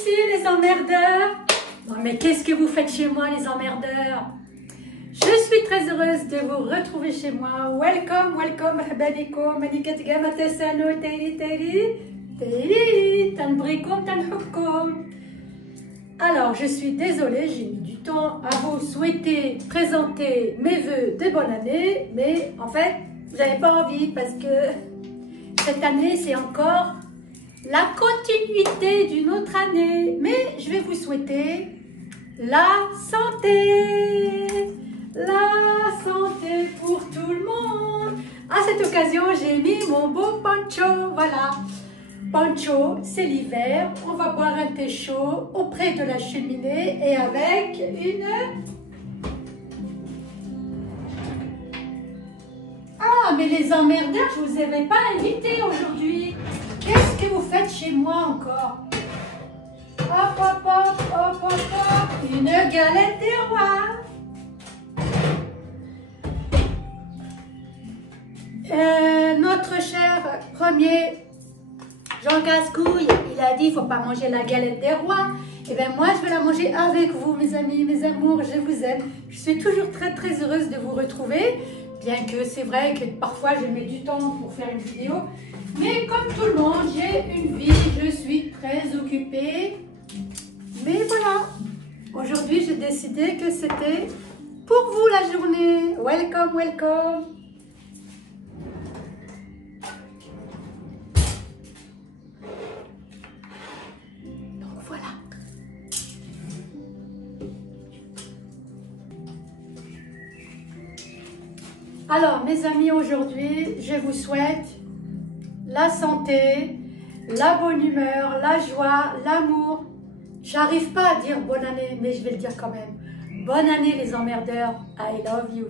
ici les emmerdeurs. Non mais qu'est-ce que vous faites chez moi les emmerdeurs? Je suis très heureuse de vous retrouver chez moi. Welcome, welcome, مرحبا بكم. هاني كتلقى تسالوا تيري تيري تيري تنبغيكم تنحبكم. Alors, je suis désolée, j'ai mis du temps à vous souhaiter, présenter mes vœux de bonne année, mais en fait, vous n'avez pas envie parce que cette année, c'est encore la continuité d'une autre année. Mais je vais vous souhaiter la santé pour tout le monde. À cette occasion, j'ai mis mon beau poncho, voilà. Poncho, c'est l'hiver, on va boire un thé chaud auprès de la cheminée et avec une... Ah, mais les emmerdeurs, je ne vous avais pas invité aujourd'hui. Qu'est-ce que vous faites chez moi encore? Hop, hop, hop, hop, hop, hop, une galette des rois. Notre cher premier... Jean Casse-Couille, il a dit il ne faut pas manger la galette des rois. Et bien moi, je vais la manger avec vous, mes amis, mes amours, je vous aime. Je suis toujours très très heureuse de vous retrouver. Bien que c'est vrai que parfois je mets du temps pour faire une vidéo. Mais comme tout le monde, j'ai une vie, je suis très occupée. Mais voilà, aujourd'hui j'ai décidé que c'était pour vous la journée. Welcome, welcome. Alors, mes amis, aujourd'hui, je vous souhaite la santé, la bonne humeur, la joie, l'amour. J'arrive pas à dire bonne année, mais je vais le dire quand même. Bonne année, les emmerdeurs. I love you.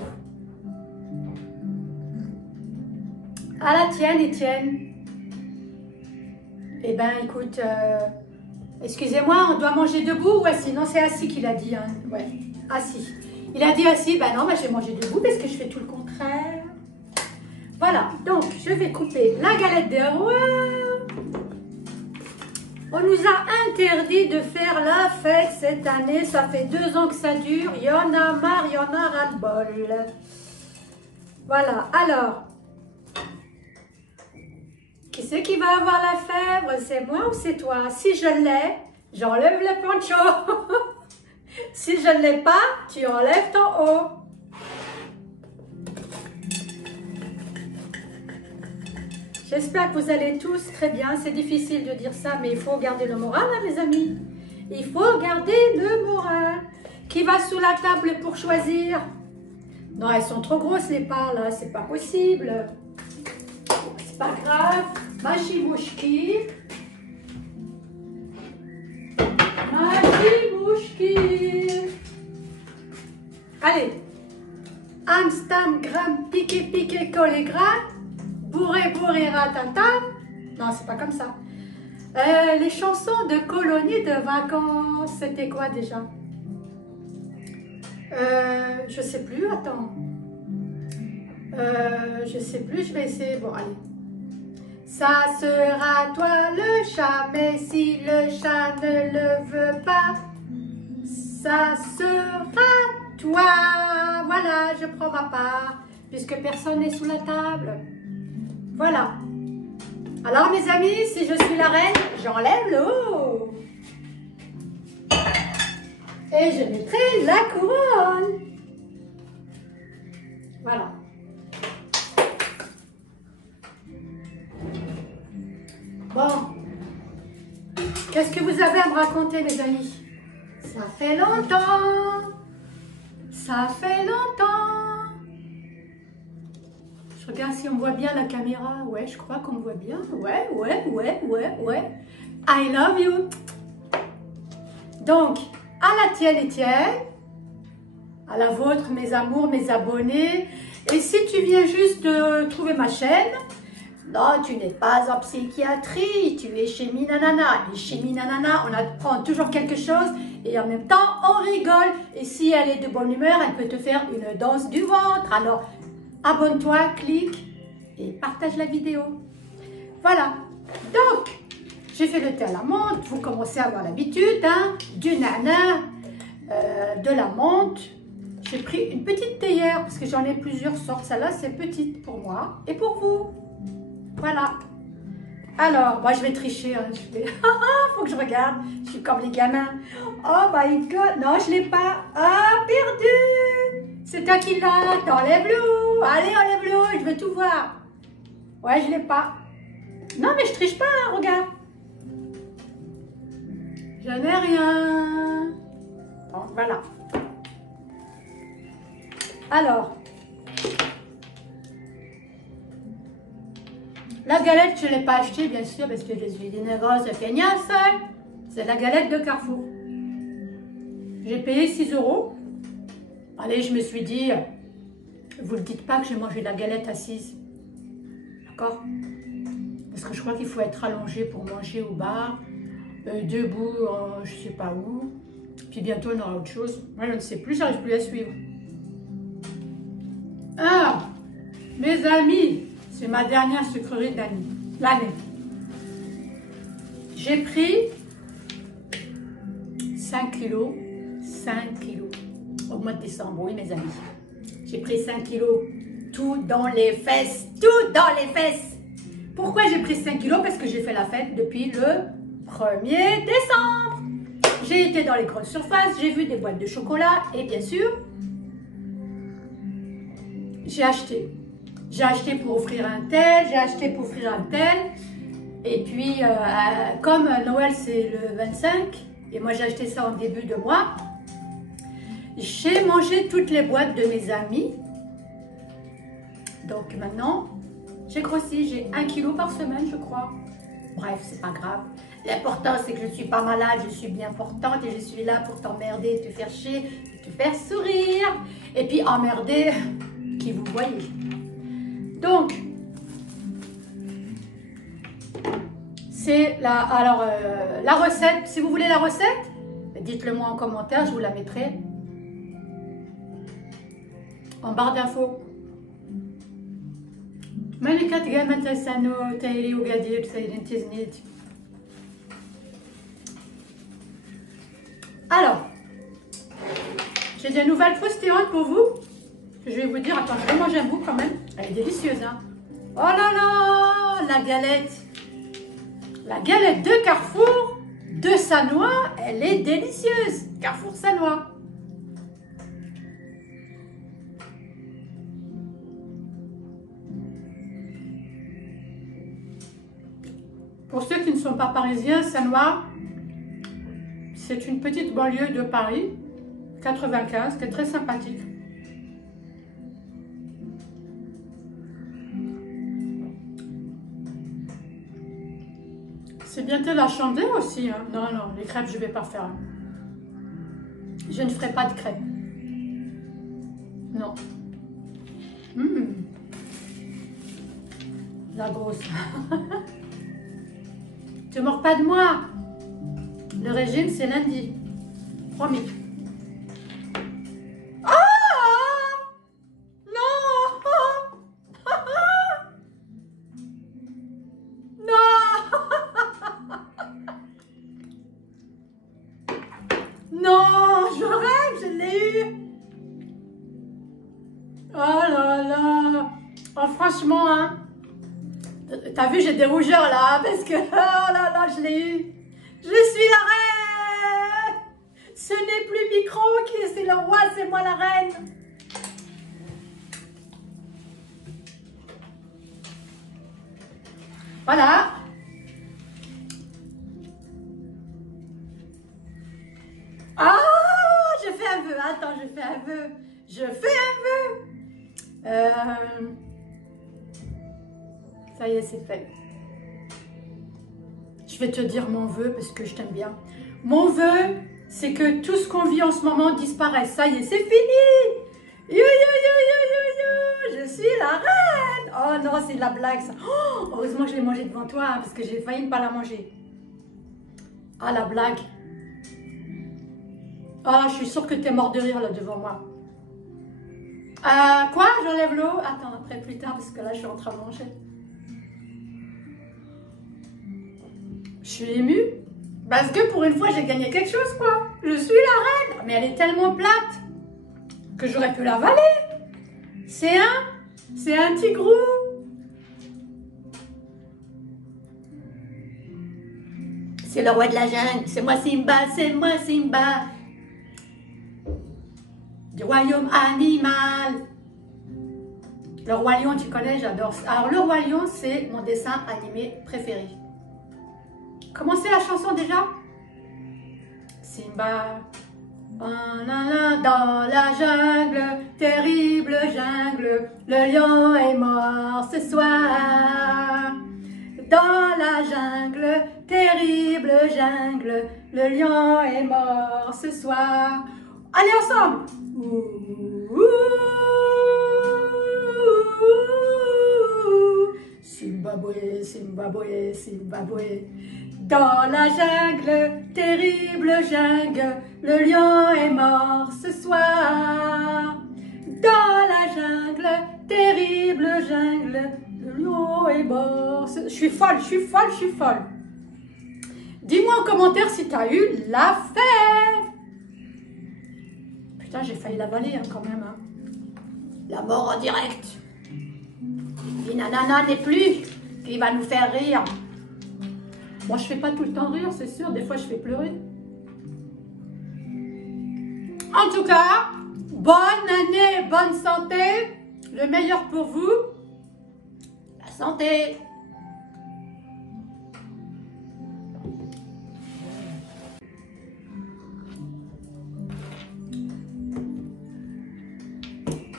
À la tienne, Étienne. Eh ben, écoute, excusez-moi, on doit manger debout ou assis? Non, c'est assis qu'il a dit. Hein. Ouais, assis. Il a dit assis, ben non, ben je vais manger debout parce que je fais tout le contraire. Voilà, donc je vais couper la galette des rois. On nous a interdit de faire la fête cette année. Ça fait 2 ans que ça dure. Il y en a marre, il y en a ras-le-bol. Voilà, alors. Qui c'est qui va avoir la fièvre? C'est moi ou c'est toi? Si je l'ai, j'enlève le poncho. Si je ne l'ai pas, tu enlèves ton haut. J'espère que vous allez tous très bien. C'est difficile de dire ça, mais il faut garder le moral, hein, mes amis. Il faut garder le moral. Qui va sous la table pour choisir? Non, elles sont trop grosses les parts, là. C'est pas possible. C'est pas grave. Machimouchki. Allez, Amstam, gram, piqué, piqué, collé, gras, bourré, bourré, ratatam. Non, c'est pas comme ça. Les chansons de colonie de vacances, c'était quoi déjà? Je sais plus, attends. Je sais plus, je vais essayer. Bon, allez. Ça sera toi le chat, mais si le chat ne le veut pas, ça sera toi. Voilà, je prends ma part, puisque personne n'est sous la table. Voilà. Alors, mes amis, si je suis la reine, j'enlève le haut. Et je mettrai la couronne. Voilà. Bon, qu'est-ce que vous avez à me raconter, mes amis? Ça fait longtemps. Ça fait longtemps. Je regarde si on voit bien la caméra. Ouais, je crois qu'on me voit bien. Ouais. I love you. Donc, à la tienne, Étienne. À la vôtre, mes amours, mes abonnés. Et si tu viens juste de trouver ma chaîne, non, tu n'es pas en psychiatrie, tu es chez Minanana. Et chez Minanana, on apprend toujours quelque chose et en même temps, on rigole. Et si elle est de bonne humeur, elle peut te faire une danse du ventre. Alors, abonne-toi, clique et partage la vidéo. Voilà. Donc, j'ai fait le thé à la menthe. Vous commencez à avoir l'habitude, hein, du nana, de la menthe. J'ai pris une petite théière parce que j'en ai plusieurs sortes. Celle-là, c'est petite pour moi et pour vous. Voilà. Alors, moi, je vais tricher. Hein. Je vais... faut que je regarde. Je suis comme les gamins. Oh my God. Non, je ne l'ai pas. Ah, perdu. C'est toi qui l'as. T'enlèves-le. Allez, enlève-le. Je veux tout voir. Ouais, je ne l'ai pas. Non, mais je triche pas. Hein, regarde. Je n'ai rien. Bon, voilà. Alors, la galette, je ne l'ai pas achetée, bien sûr, parce que je suis une grosse feignasse. C'est la galette de Carrefour. J'ai payé 6 €. Allez, je me suis dit, vous ne dites pas que j'ai mangé de la galette assise. D'accord? Parce que je crois qu'il faut être allongé pour manger au bar, debout, je ne sais pas où. Puis bientôt, on aura autre chose. Moi, je ne sais plus, je n'arrive plus à suivre. Ah, mes amis, c'est ma dernière sucrerie de l'année. J'ai pris 5 kilos, 5 kilos au mois de décembre, oui mes amis. J'ai pris 5 kilos, tout dans les fesses, tout dans les fesses. Pourquoi j'ai pris 5 kilos? Parce que j'ai fait la fête depuis le 1er décembre. J'ai été dans les grandes surfaces, j'ai vu des boîtes de chocolat et bien sûr, j'ai acheté. J'ai acheté pour offrir un tel, j'ai acheté pour offrir un tel. Et puis, comme Noël, c'est le 25, et moi j'ai acheté ça en début de mois, j'ai mangé toutes les boîtes de mes amis. Donc maintenant, j'ai grossi, j'ai 1 kilo par semaine, je crois. Bref, c'est pas grave. L'important, c'est que je ne suis pas malade, je suis bien portante et je suis là pour t'emmerder, te faire chier, te faire sourire. Et puis emmerder qui vous voyez. Donc, c'est la recette. Si vous voulez la recette, dites-le moi en commentaire, je vous la mettrai en barre d'infos. Alors, j'ai des nouvelles croustillantes pour vous. Je vais vous dire, attends, je vais manger un bout quand même. Elle est délicieuse, hein. Oh là là, la galette. La galette de Carrefour, de Sanois, elle est délicieuse. Carrefour Sanois. Pour ceux qui ne sont pas parisiens, Sanois, c'est une petite banlieue de Paris, 95, qui est très sympathique. C'est bientôt la chandelle aussi. Hein. Non, non, les crêpes, je ne vais pas faire. Je ne ferai pas de crêpes. Non. La grosse. Tu ne mords pas de moi. Le régime, c'est lundi. Promis. Non, je rêve, je l'ai eu. Oh là là. Oh, franchement, hein. T'as vu, j'ai des rougeurs là, hein, parce que, oh là là, je l'ai eu. Je suis la reine. Ce n'est plus Micro qui est le roi, c'est moi la reine. Voilà. Ah, je fais un vœu. Attends, je fais un vœu. Je fais un vœu. Ça y est, c'est fait. Je vais te dire mon vœu parce que je t'aime bien. Mon vœu, c'est que tout ce qu'on vit en ce moment disparaisse. Ça y est, c'est fini. Yo, yo, yo, yo, yo, yo. Je suis la reine. Oh non, c'est de la blague ça. Oh, heureusement que je l'ai mangé devant toi hein, parce que j'ai failli ne pas la manger. Ah, la blague. Ah, je suis sûre que tu es mort de rire là devant moi. Quoi? J'enlève l'eau? Attends, après plus tard parce que là je suis en train de manger. Je suis émue. Parce que pour une fois, j'ai gagné quelque chose, quoi. Je suis la reine. Mais elle est tellement plate que j'aurais pu l'avaler. C'est un tigrou. C'est le roi de la jungle. C'est moi Simba, c'est moi Simba. Du royaume animal. Le Roi Lion, tu connais, j'adore. Alors, le Roi Lion, c'est mon dessin animé préféré. Comment c'est la chanson déjà? Simba, dans la jungle, terrible jungle, le lion est mort ce soir. Dans la jungle, terrible jungle, le lion est mort ce soir. Allez ensemble! Zimbabwe, Zimbabwe, Zimbabwe. Dans la jungle, terrible jungle, le lion est mort ce soir. Dans la jungle, terrible jungle, le lion est mort. Je suis folle, je suis folle, je suis folle. Dis-moi en commentaire si tu as eu la fève. Putain, j'ai failli l'avaler hein, quand même. Hein. La mort en direct. Nanana n'est plus, qui va nous faire rire. Moi, je fais pas tout le temps rire, c'est sûr. Des fois, je fais pleurer. En tout cas, bonne année, bonne santé. Le meilleur pour vous, la santé.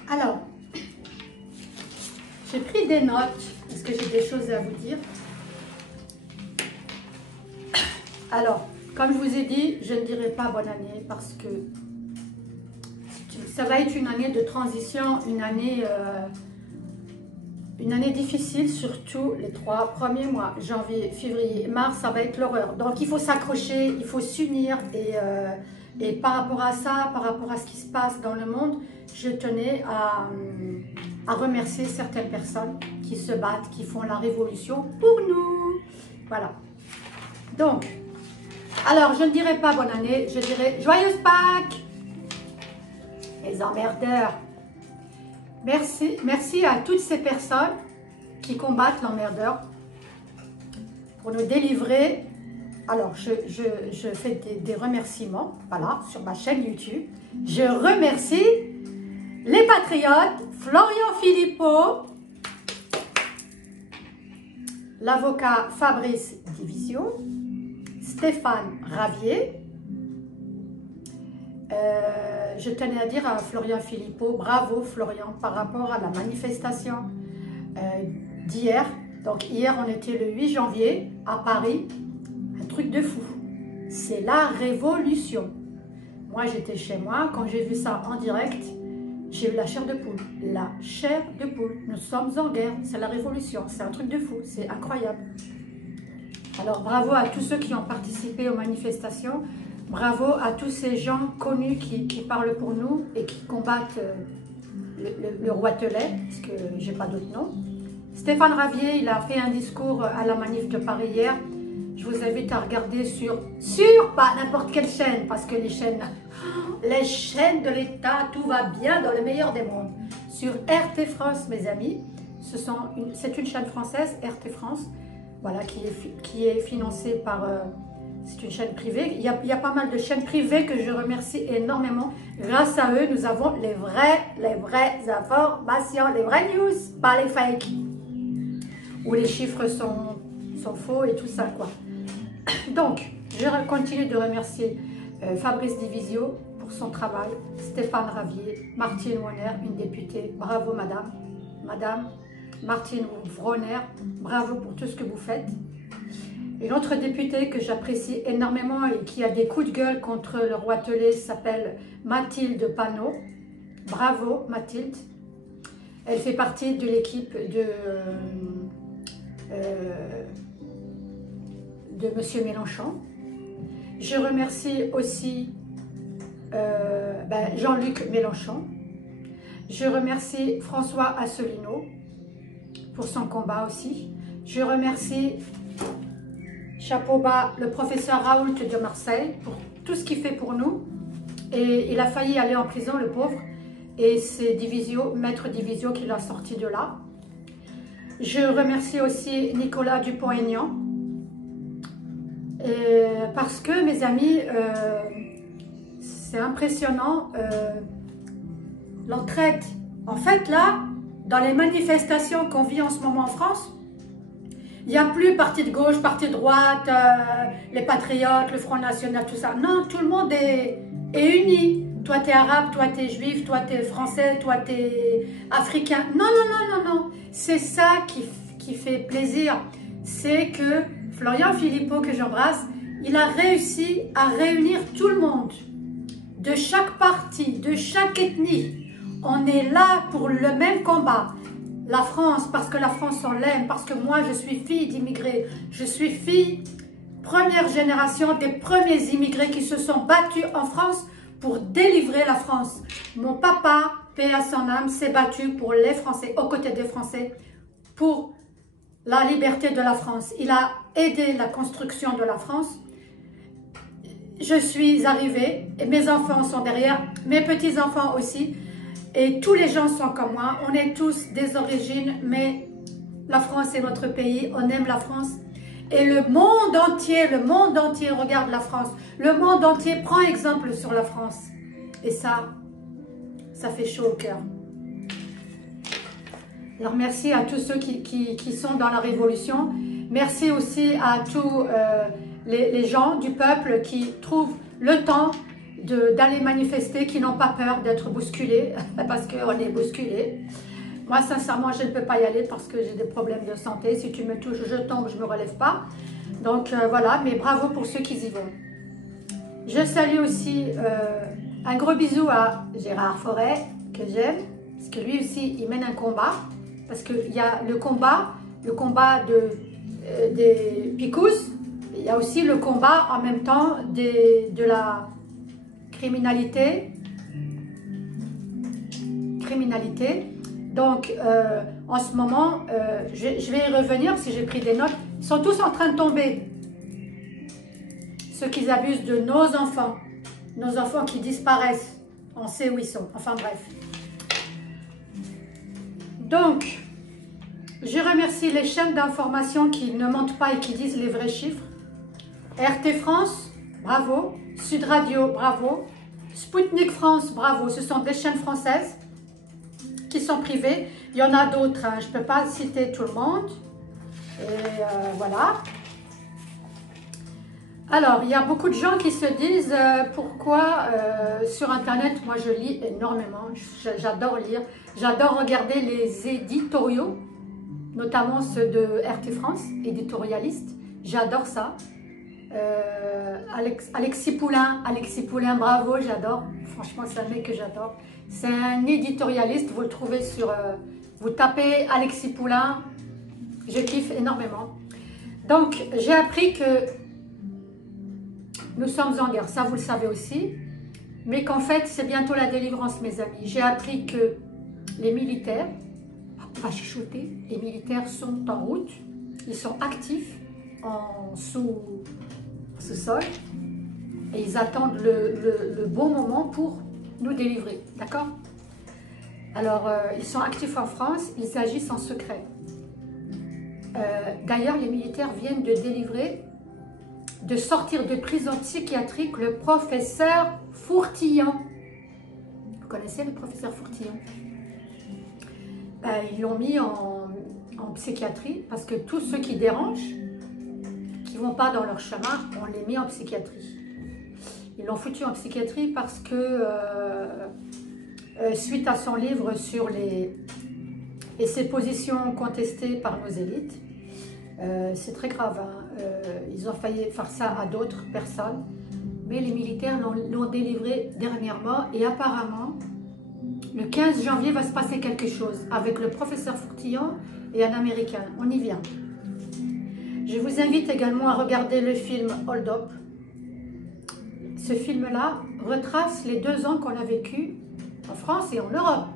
Alors, j'ai pris des notes parce que j'ai des choses à vous dire. Alors, comme je vous ai dit, je ne dirai pas bonne année parce que ça va être une année de transition, une année difficile, surtout les 3 premiers mois, janvier, février, mars, ça va être l'horreur. Donc, il faut s'accrocher, il faut s'unir et par rapport à ça, par rapport à ce qui se passe dans le monde, je tenais à remercier certaines personnes qui se battent, qui font la révolution pour nous. Voilà. Donc, alors je ne dirai pas bonne année, je dirai joyeuse Pâques. Les emmerdeurs. Merci à toutes ces personnes qui combattent l'emmerdeur pour nous délivrer. Alors, je fais des remerciements, voilà, sur ma chaîne YouTube. Je remercie les patriotes, Florian Philippot, l'avocat Fabrice Divisio, Stéphane Ravier. Je tenais à dire à Florian Philippot, bravo Florian, par rapport à la manifestation d'hier. Donc hier, on était le 8 janvier à Paris. Un truc de fou. C'est la révolution. Moi, j'étais chez moi. Quand j'ai vu ça en direct, j'ai eu la chair de poule. La chair de poule. Nous sommes en guerre. C'est la révolution. C'est un truc de fou. C'est incroyable. Alors, bravo à tous ceux qui ont participé aux manifestations. Bravo à tous ces gens connus qui parlent pour nous et qui combattent le roi Telet, parce que j'ai pas d'autre nom. Stéphane Ravier, il a fait un discours à la manif de Paris hier. Je vous invite à regarder sur pas n'importe quelle chaîne, parce que les chaînes de l'État, tout va bien dans le meilleur des mondes. Sur RT France, mes amis, c'est une chaîne française, RT France, voilà, qui est financée par... c'est une chaîne privée. Il y a pas mal de chaînes privées que je remercie énormément. Grâce à eux, nous avons les vraies informations, les vraies news, pas les fakes. Où les chiffres sont faux et tout ça, quoi. Donc, je continue de remercier Fabrice Divisio pour son travail, Stéphane Ravier, Martine Wonner, une députée. Bravo, madame. Madame Martine Wonner, bravo pour tout ce que vous faites. Une autre députée que j'apprécie énormément et qui a des coups de gueule contre le roi Telet s'appelle Mathilde Panot. Bravo Mathilde. Elle fait partie de l'équipe de Monsieur Mélenchon. Je remercie aussi Jean-Luc Mélenchon. Je remercie François Asselineau pour son combat aussi. Je remercie chapeau bas, le professeur Raoult de Marseille, pour tout ce qu'il fait pour nous. Et il a failli aller en prison, le pauvre. Et c'est Divisio, maître Divisio, qui l'a sorti de là. Je remercie aussi Nicolas Dupont-Aignan. Parce que, mes amis, c'est impressionnant, l'entraide. En fait, là, dans les manifestations qu'on vit en ce moment en France, il n'y a plus parti de gauche, parti de droite, les patriotes, le Front National, tout ça. Non, tout le monde est uni. Toi, tu es arabe, toi, tu es juif, toi, tu es français, toi, tu es africain. Non, non, non, non, non. C'est ça qui fait plaisir. C'est que Florian Philippot, que j'embrasse, il a réussi à réunir tout le monde. De chaque parti, de chaque ethnie. On est là pour le même combat. La France, parce que la France, on l'aime, parce que moi, je suis fille d'immigrés. Je suis fille, première génération des premiers immigrés qui se sont battus en France pour délivrer la France. Mon papa, paix à son âme, s'est battu pour les Français, aux côtés des Français, pour la liberté de la France. Il a aidé la construction de la France. Je suis arrivée, et mes enfants sont derrière, mes petits-enfants aussi. Et tous les gens sont comme moi, on est tous des origines, mais la France est notre pays, on aime la France. Et le monde entier regarde la France. Le monde entier prend exemple sur la France. Et ça fait chaud au cœur. Alors merci à tous ceux qui sont dans la révolution. Merci aussi à tous les gens du peuple qui trouvent le temps d'aller manifester, qui n'ont pas peur d'être bousculés, parce qu'on est bousculés. Moi, sincèrement, je ne peux pas y aller parce que j'ai des problèmes de santé. Si tu me touches, je tombe, je ne me relève pas. Donc voilà, mais bravo pour ceux qui y vont. Je salue aussi un gros bisou à Gérard Forêt, que j'aime, parce que lui aussi, il mène un combat. Parce qu'il y a le combat des Picous, il y a aussi le combat en même temps de la criminalité. Donc, en ce moment, je vais y revenir si j'ai pris des notes. Ils sont tous en train de tomber. Ceux qui abusent de nos enfants qui disparaissent. On sait où ils sont. Enfin bref. Donc, je remercie les chaînes d'information qui ne mentent pas et qui disent les vrais chiffres. RT France, bravo. Sud Radio, bravo. Sputnik France, bravo. Ce sont des chaînes françaises qui sont privées. Il y en a d'autres, hein. Je ne peux pas citer tout le monde. Et voilà. Alors, il y a beaucoup de gens qui se disent pourquoi sur Internet, moi je lis énormément, j'adore lire, j'adore regarder les éditoriaux, notamment ceux de RT France, éditorialistes, j'adore ça. Alexis Poulain, bravo, j'adore, franchement c'est un mec que j'adore. C'est un éditorialiste, vous le trouvez sur, vous tapez Alexis Poulain, je kiffe énormément. Donc j'ai appris que nous sommes en guerre, ça vous le savez aussi, mais qu'en fait c'est bientôt la délivrance mes amis. J'ai appris que les militaires, on va chuchoter, les militaires sont en route, ils sont actifs en sous-sol et ils attendent le bon moment pour nous délivrer, d'accord? Alors ils sont actifs en France, ils agissent en secret. D'ailleurs les militaires viennent de délivrer, de sortir de prison psychiatrique le professeur Fourtillon. Vous connaissez le professeur Fourtillon? Ils l'ont mis en psychiatrie parce que tous ceux qui dérangent, qui ne vont pas dans leur chemin, on les met en psychiatrie. Ils l'ont foutu en psychiatrie parce que suite à son livre sur ses positions contestées par nos élites, c'est très grave, hein. Ils ont failli faire ça à d'autres personnes, mais les militaires l'ont délivré dernièrement et apparemment, le 15 janvier va se passer quelque chose avec le professeur Fourtillon et un Américain. On y vient. Je vous invite également à regarder le film Hold Up. Ce film-là retrace les 2 ans qu'on a vécu en France et en Europe.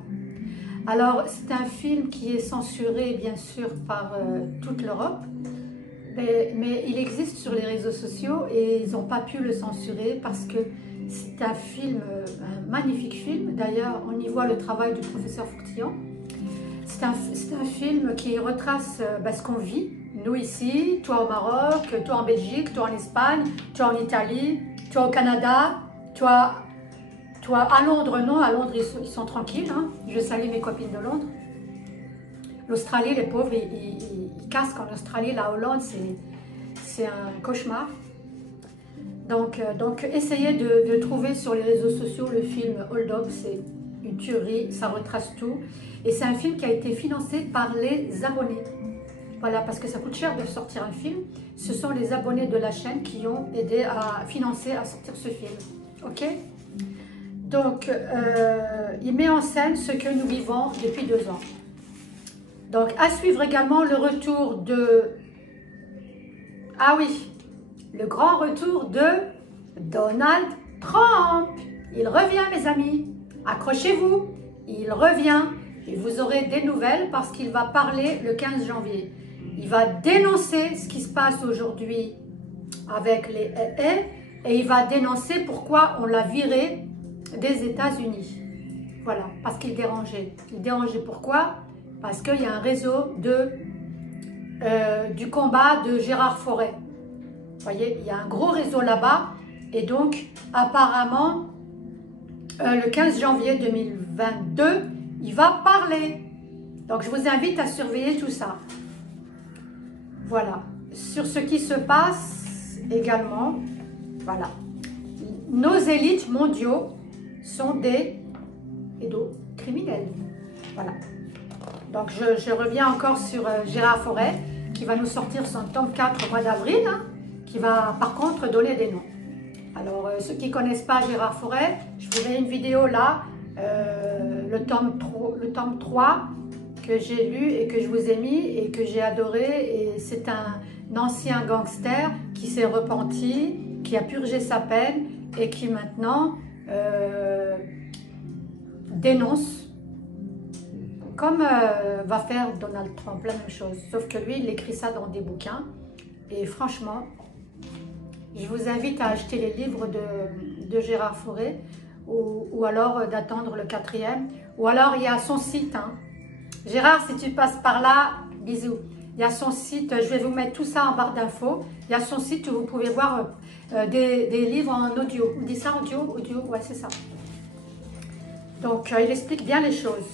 Alors, c'est un film qui est censuré, bien sûr, par toute l'Europe. Mais il existe sur les réseaux sociaux et ils n'ont pas pu le censurer parce que c'est un film, un magnifique film. D'ailleurs, on y voit le travail du professeur Fourtillon. C'est un film qui retrace ce qu'on vit, nous ici, toi au Maroc, toi en Belgique, toi en Espagne, toi en Italie, toi au Canada, toi à Londres, non, à Londres ils sont tranquilles, hein. Je salue mes copines de Londres. L'Australie, les pauvres, ils casquent en Australie, la Hollande, c'est un cauchemar. Donc essayez de trouver sur les réseaux sociaux le film Hold Up, c'est une tuerie, ça retrace tout. Et c'est un film qui a été financé par les abonnés. Voilà, parce que ça coûte cher de sortir un film. Ce sont les abonnés de la chaîne qui ont aidé à financer, à sortir ce film. Ok? Donc, il met en scène ce que nous vivons depuis 2 ans. Donc, à suivre également le retour de... Ah oui, le grand retour de Donald Trump. Il revient, mes amis. Accrochez-vous, il revient. Et vous aurez des nouvelles parce qu'il va parler le 15 janvier. Il va dénoncer ce qui se passe aujourd'hui avec les haies et il va dénoncer pourquoi on l'a viré des États-Unis. Voilà, parce qu'il dérangeait. Il dérangeait pourquoi? Parce qu'il y a un réseau du combat de Gérard Forêt. Vous voyez, il y a un gros réseau là-bas. Et donc, apparemment, le 15 janvier 2022, il va parler. Donc, je vous invite à surveiller tout ça. Voilà. Sur ce qui se passe également, voilà. Nos élites mondiaux sont des criminels. Voilà. Donc, je reviens encore sur Gérard Forêt, qui va nous sortir son tome 4 au mois d'avril, hein, qui va par contre donner des noms. Alors, ceux qui ne connaissent pas Gérard Forêt, je vous mets une vidéo là, le tome 3 que j'ai lu et que je vous ai mis et que j'ai adoré. Et c'est un ancien gangster qui s'est repenti, qui a purgé sa peine et qui maintenant dénonce, comme va faire Donald Trump, la même chose. Sauf que lui, il écrit ça dans des bouquins. Et franchement, je vous invite à acheter les livres de Gérard Forêt ou alors d'attendre le 4e. Ou alors, il y a son site. Hein. Gérard, si tu passes par là, bisous. Il y a son site, je vais vous mettre tout ça en barre d'infos. Il y a son site où vous pouvez voir des livres en audio. On dit ça, audio, ouais, c'est ça. Donc, il explique bien les choses.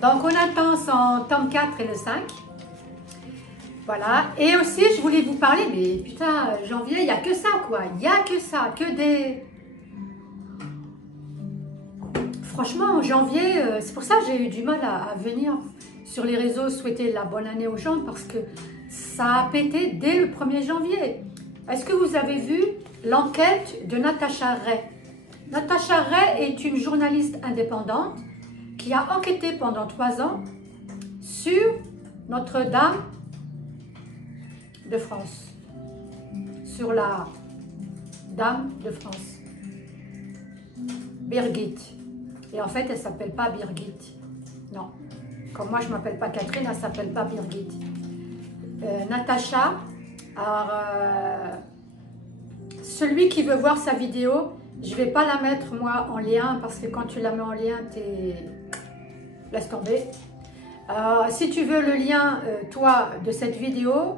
Donc, on attend son tome 4 et le 5. Voilà. Et aussi, je voulais vous parler, mais putain, janvier, il n'y a que ça, quoi. Il n'y a que ça, que des... Franchement, en janvier, c'est pour ça que j'ai eu du mal à venir sur les réseaux souhaiter la bonne année aux gens, parce que ça a pété dès le 1er janvier. Est-ce que vous avez vu l'enquête de Natacha Ray? Natacha Ray est une journaliste indépendante qui a enquêté pendant 3 ans sur Notre-Dame de France, sur la Dame de France, Birgit. Et en fait, elle ne s'appelle pas Birgit. Non. Comme moi, je ne m'appelle pas Catherine, elle ne s'appelle pas Birgit. Natacha, alors, celui qui veut voir sa vidéo, je ne vais pas la mettre, moi, en lien, parce que quand tu la mets en lien, laisse tomber. Si tu veux le lien, toi, de cette vidéo,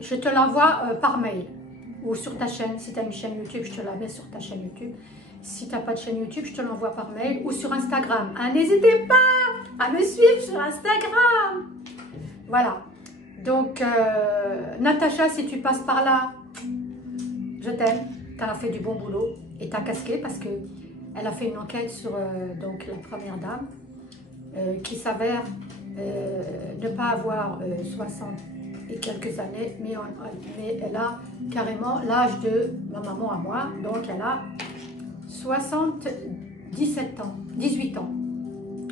je te l'envoie par mail ou sur ta chaîne. Si tu as une chaîne YouTube, je te la mets sur ta chaîne YouTube. Si tu n'as pas de chaîne YouTube, je te l'envoie par mail ou sur Instagram. Hein, n'hésitez pas à me suivre sur Instagram. Voilà. Donc, Natacha, si tu passes par là, je t'aime. Tu as fait du bon boulot et tu as casqué parce qu'elle a fait une enquête sur donc, la première dame qui s'avère ne pas avoir 60 et quelques années, mais elle a carrément l'âge de ma maman à moi, donc elle a 77 ans, 18 ans.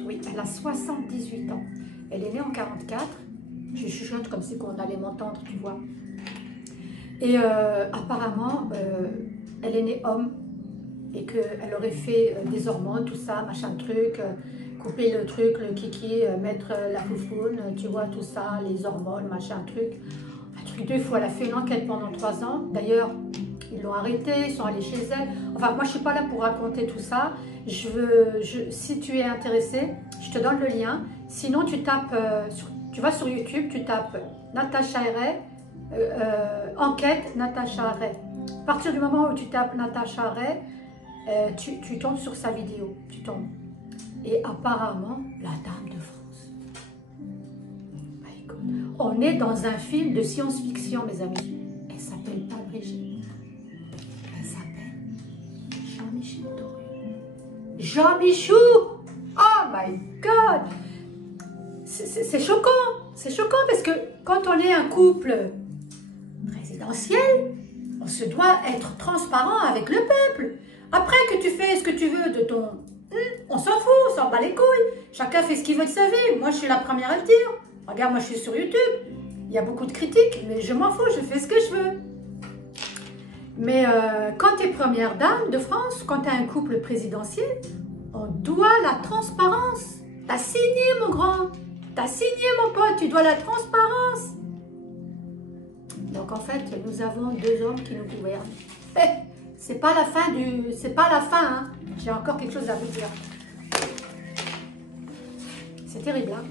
Oui, elle a 78 ans. Elle est née en 44. Je chuchote comme si on allait m'entendre, tu vois. Et apparemment, elle est née homme et qu'elle aurait fait des hormones, tout ça, machin truc, couper le truc, le kiki, mettre la foufoune, tu vois, tout ça, les hormones, machin truc. Un truc de fou, elle a fait une enquête pendant 3 ans. D'ailleurs, ils l'ont arrêtée, ils sont allés chez elle. Enfin, moi, je ne suis pas là pour raconter tout ça. Si tu es intéressé, je te donne le lien. Sinon, tu tapes, tu vas sur YouTube, tu tapes Natacha Ray, enquête Natacha Ray. À partir du moment où tu tapes Natacha Ray, tu tombes sur sa vidéo. Tu tombes. Et apparemment, la Dame de France. On est dans un film de science-fiction, mes amis. Elle s'appelle pas Brigitte. Elle s'appelle Jean-Michel Doré. Jean-Michou! Oh my God! C'est choquant. C'est choquant parce que quand on est un couple présidentiel, on se doit être transparent avec le peuple. Après que tu fais ce que tu veux de ton... on s'en fout, on s'en bat les couilles. Chacun fait ce qu'il veut de sa vie. Moi, je suis la première à le dire. Regarde, moi, je suis sur YouTube. Il y a beaucoup de critiques, mais je m'en fous, je fais ce que je veux. Mais quand tu es première dame de France, quand tu as un couple présidentiel, on doit la transparence. T'as signé, mon grand. T'as signé, mon pote. Tu dois la transparence. Donc, en fait, nous avons 2 hommes qui nous gouvernent. C'est pas la fin du... C'est pas la fin, hein. J'ai encore quelque chose à vous dire. C'est terrible, hein.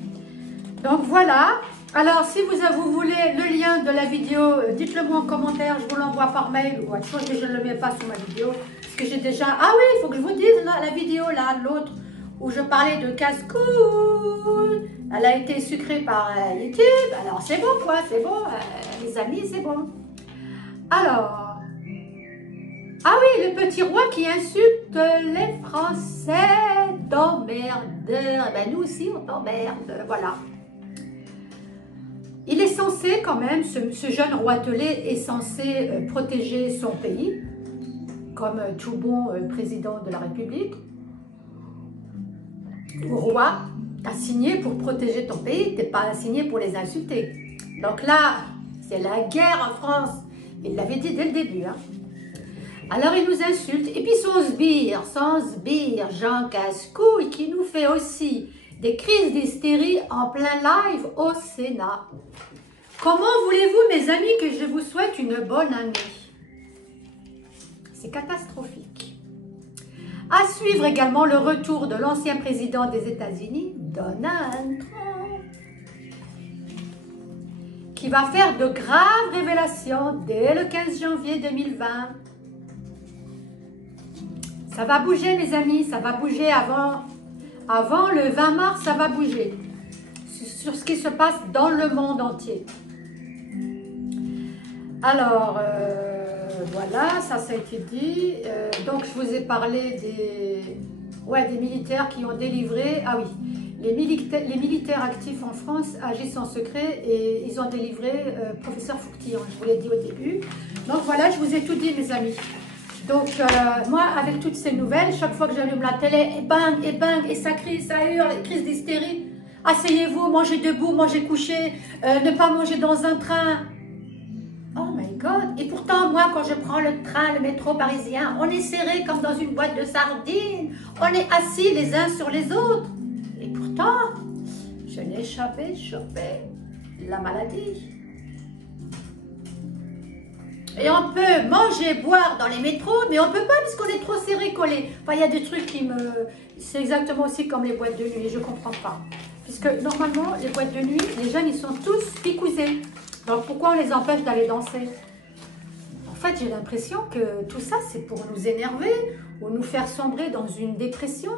Donc, voilà. Alors, si vous voulez le lien de la vidéo, dites-le moi en commentaire. Je vous l'envoie par mail ou autre chose, mais je ne le mets pas sur ma vidéo. Parce que j'ai déjà... Ah oui, il faut que je vous dise, là, la vidéo, là, l'autre, où je parlais de casse-coule. Elle a été sucrée par YouTube. Alors, c'est bon, quoi. C'est bon, les amis, c'est bon. Alors... Ah oui, le petit roi qui insulte les Français d'emmerdeurs. Eh ben, nous aussi, on t'emmerde. Voilà. Il est censé quand même, ce jeune roi Telé est censé protéger son pays, comme tout bon président de la République. Ou roi, tu as signé pour protéger ton pays, tu n'es pas signé pour les insulter. Donc là, c'est la guerre en France. Il l'avait dit dès le début, hein. Alors, il nous insulte. Et puis, son sbire, Jean Casse-Couille, qui nous fait aussi des crises d'hystérie en plein live au Sénat. Comment voulez-vous, mes amis, que je vous souhaite une bonne année? C'est catastrophique. À suivre également le retour de l'ancien président des États-Unis, Donald Trump, qui va faire de graves révélations dès le 15 janvier 2020. Ça va bouger, mes amis, ça va bouger avant le 20 mars, ça va bouger sur ce qui se passe dans le monde entier. Alors, voilà, ça a été dit. Donc, je vous ai parlé des militaires qui ont délivré... Ah oui, les militaires actifs en France agissent en secret et ils ont délivré professeur Fouquetillon, je vous l'ai dit au début. Donc, voilà, je vous ai tout dit, mes amis. Donc, moi, avec toutes ces nouvelles, chaque fois que j'allume la télé, et bang, et ça crie, ça hurle, crise d'hystérie. Asseyez-vous, mangez debout, mangez couché, ne pas manger dans un train. Oh my God! Et pourtant, moi, quand je prends le train, le métro parisien, on est serré comme dans une boîte de sardines. On est assis les uns sur les autres. Et pourtant, je n'ai jamais chopé la maladie. Et on peut manger, boire dans les métros, mais on ne peut pas parce qu'on est trop serré, collé. Enfin, il y a des trucs qui me... C'est exactement aussi comme les boîtes de nuit, je ne comprends pas. Puisque normalement, les boîtes de nuit, les jeunes, ils sont tous picousés. Donc, pourquoi on les empêche d'aller danser? En fait, j'ai l'impression que tout ça, c'est pour nous énerver ou nous faire sombrer dans une dépression.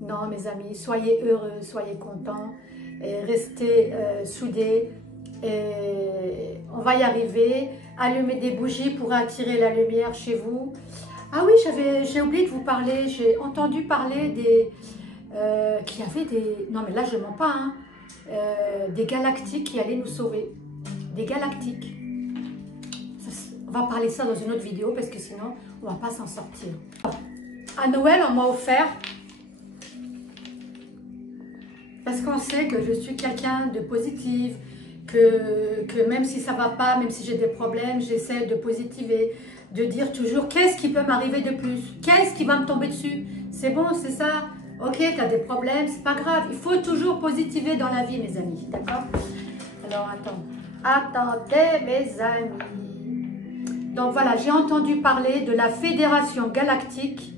Non, mes amis, soyez heureux, soyez contents, et restez soudés. Et on va y arriver. Allumer des bougies pour attirer la lumière chez vous. Ah oui, j'ai oublié de vous parler. J'ai entendu parler qu'il y avait des... Non, mais là, je ne mens pas. Hein, des galactiques qui allaient nous sauver. Des galactiques. On va parler ça dans une autre vidéo parce que sinon, on ne va pas s'en sortir. À Noël, on m'a offert... Parce qu'on sait que je suis quelqu'un de positif, que même si ça ne va pas, même si j'ai des problèmes, j'essaie de positiver, de dire toujours qu'est-ce qui peut m'arriver de plus, qu'est-ce qui va me tomber dessus. C'est bon, c'est ça. Ok, tu as des problèmes, c'est pas grave. Il faut toujours positiver dans la vie, mes amis, d'accord? Alors, attends. Attendez mes amis. Donc voilà, j'ai entendu parler de la Fédération Galactique,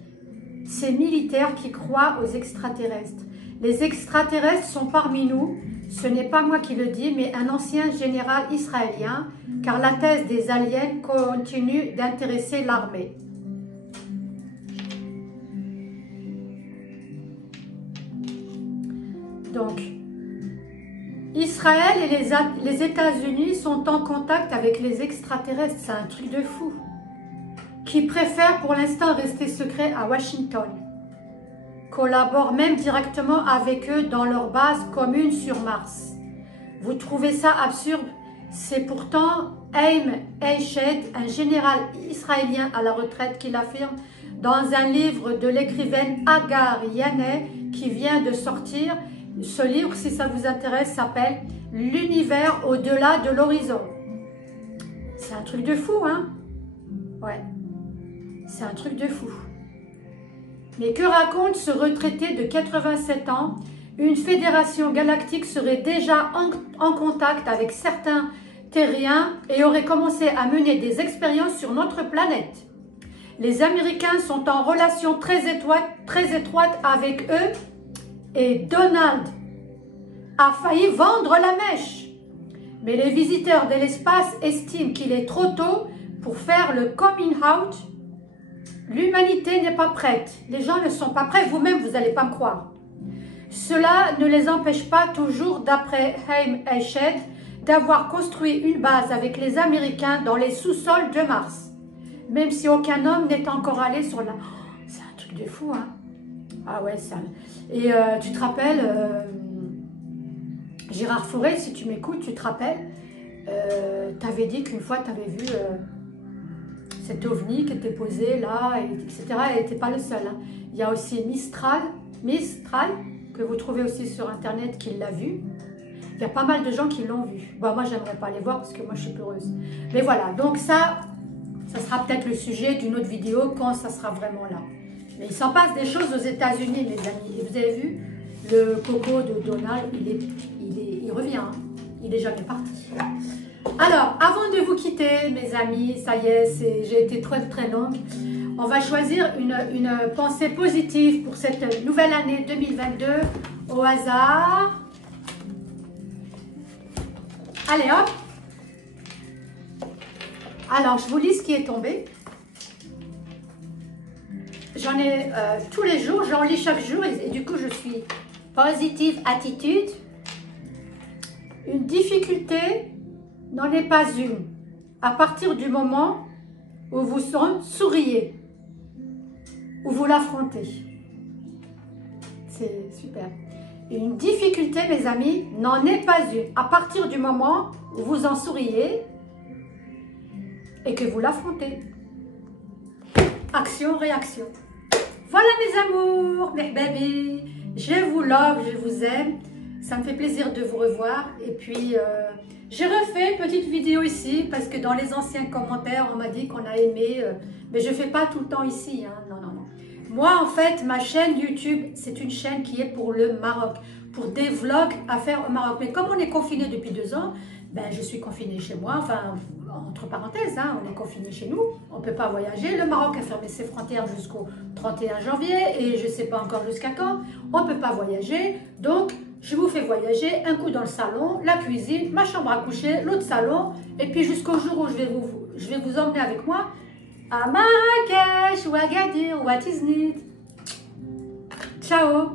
ces militaires qui croient aux extraterrestres. Les extraterrestres sont parmi nous, ce n'est pas moi qui le dis, mais un ancien général israélien, car la thèse des aliens continue d'intéresser l'armée. Donc, Israël et les États-Unis sont en contact avec les extraterrestres, c'est un truc de fou, qui préfèrent pour l'instant rester secret à Washington, collaborent même directement avec eux dans leur base commune sur Mars. Vous trouvez ça absurde? C'est pourtant Haim Eshed, un général israélien à la retraite, qui l'affirme dans un livre de l'écrivaine Agar Yaneh qui vient de sortir. Ce livre, si ça vous intéresse, s'appelle « L'univers au-delà de l'horizon ». C'est un truc de fou, hein? Ouais, c'est un truc de fou. Mais que raconte ce retraité de 87 ans? Une fédération galactique serait déjà en contact avec certains terriens et aurait commencé à mener des expériences sur notre planète. Les Américains sont en relation très étroite avec eux et Donald a failli vendre la mèche. Mais les visiteurs de l'espace estiment qu'il est trop tôt pour faire le coming out. L'humanité n'est pas prête. Les gens ne sont pas prêts. Vous-même, vous n'allez pas me croire. Cela ne les empêche pas toujours, d'après Haim Eshed, d'avoir construit une base avec les Américains dans les sous-sols de Mars. Même si aucun homme n'est encore allé sur la... Oh, c'est un truc de fou, hein? Ah ouais, ça... Et tu te rappelles, Gérard Fauré, si tu m'écoutes, tu te rappelles, tu avais dit qu'une fois, tu avais vu cet ovni qui était posé là, etc. Elle n'était pas le seul. Hein. Il y a aussi Mistral, que vous trouvez aussi sur Internet, qui l'a vu. Il y a pas mal de gens qui l'ont vu. Bon, moi, j'aimerais pas les voir parce que moi, je suis peureuse. Mais voilà, donc ça sera peut-être le sujet d'une autre vidéo quand ça sera vraiment là. Mais il s'en passe des choses aux États-Unis, mes amis. Et vous avez vu, le coco de Donald, il revient. Hein. Il n'est jamais parti. Alors, avant de vous quitter, mes amis, ça y est, j'ai été très longue. On va choisir une pensée positive pour cette nouvelle année 2022 au hasard. Allez, hop. Alors, je vous lis ce qui est tombé. J'en ai tous les jours, j'en lis chaque jour et du coup, je suis positive attitude. Une difficulté n'en est pas une. À partir du moment où vous souriez, où vous l'affrontez. C'est super. Une difficulté, mes amis, n'en est pas une. À partir du moment où vous en souriez et que vous l'affrontez. Action, réaction. Voilà mes amours, mes bébés. Je vous love, je vous aime. Ça me fait plaisir de vous revoir. Et puis, j'ai refait une petite vidéo ici parce que dans les anciens commentaires, on m'a dit qu'on a aimé. Mais je ne fais pas tout le temps ici. Hein. Non. Moi, en fait, ma chaîne YouTube, c'est une chaîne qui est pour le Maroc. Pour des vlogs à faire au Maroc. Mais comme on est confiné depuis 2 ans, ben, je suis confinée chez moi. Enfin, entre parenthèses, hein, on est confiné chez nous. On ne peut pas voyager. Le Maroc a fermé ses frontières jusqu'au 31 janvier. Et je ne sais pas encore jusqu'à quand. On ne peut pas voyager. Donc, je vous fais voyager un coup dans le salon, la cuisine, ma chambre à coucher, l'autre salon. Et puis jusqu'au jour où je vais vous emmener avec moi à Marrakech ou Agadir ou à Tiznit. Ciao.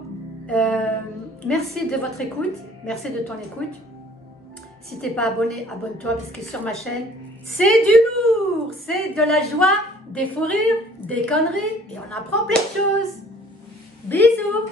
Merci de votre écoute. Merci de ton écoute. Si tu n'es pas abonné, abonne-toi parce que sur ma chaîne, c'est du lourd. C'est de la joie, des fous rires, des conneries et on apprend plein de choses. Bisous.